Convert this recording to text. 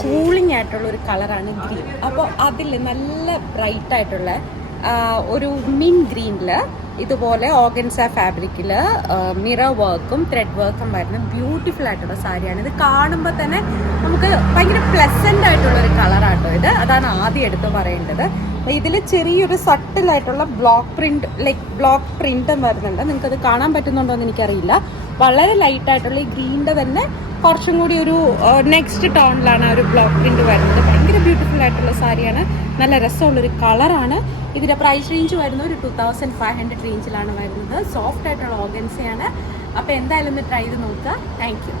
Cooling ആയിട്ടുള്ള ഒരു കളറാണ് ഗ്രീൻ. അപ്പോൾ അതിൽ നല്ല ബ്രൈറ്റ് ആയിട്ടുള്ള ഒരു മിൻ ഗ്രീനിൽ ഇതുപോലെ ഓർഗൻസ ഫാബ്രിക്കിൽ മിറർ വർക്കും ത്രെഡ് വർക്കും വരുന്ന ബ്യൂട്ടിഫുൾ ആയിട്ടുള്ള സാരിയാണ്. ഇത് കാണുമ്പോൾ തന്നെ നമുക്ക് ഭയങ്കര പ്ലസൻ്റ് ആയിട്ടുള്ള ഒരു കളറാട്ടോ ഇത്. അതാണ് ആദ്യം എടുത്ത് പറയേണ്ടത്. ഇതിൽ ചെറിയൊരു സട്ടിലായിട്ടുള്ള ബ്ലോക്ക് പ്രിന്റും വരുന്നുണ്ട്. നിങ്ങൾക്കത് കാണാൻ പറ്റുന്നുണ്ടോ എന്ന് എനിക്കറിയില്ല. വളരെ ലൈറ്റായിട്ടുള്ള ഈ ഗ്രീനിൻ്റെ തന്നെ കുറച്ചും കൂടി ഒരു നെക്സ്റ്റ് ടോണിലാണ് ഒരു ബ്ലോക്ക് പ്രിന്റ് വരുന്നത്. ഭയങ്കര ബ്യൂട്ടിഫുൾ ആയിട്ടുള്ള സാരിയാണ്. നല്ല രസമുള്ളൊരു കളറാണ്. ഇതിൻ്റെ പ്രൈസ് റേഞ്ച് വരുന്നത് ഒരു 2500 റേഞ്ചിലാണ് വരുന്നത്. സോഫ്റ്റ് ആയിട്ടുള്ള ഓർഗൻസയാണ്. അപ്പോൾ എന്തായാലും ഒന്ന് ട്രൈ ചെയ്ത് നോക്കുക. Thank you.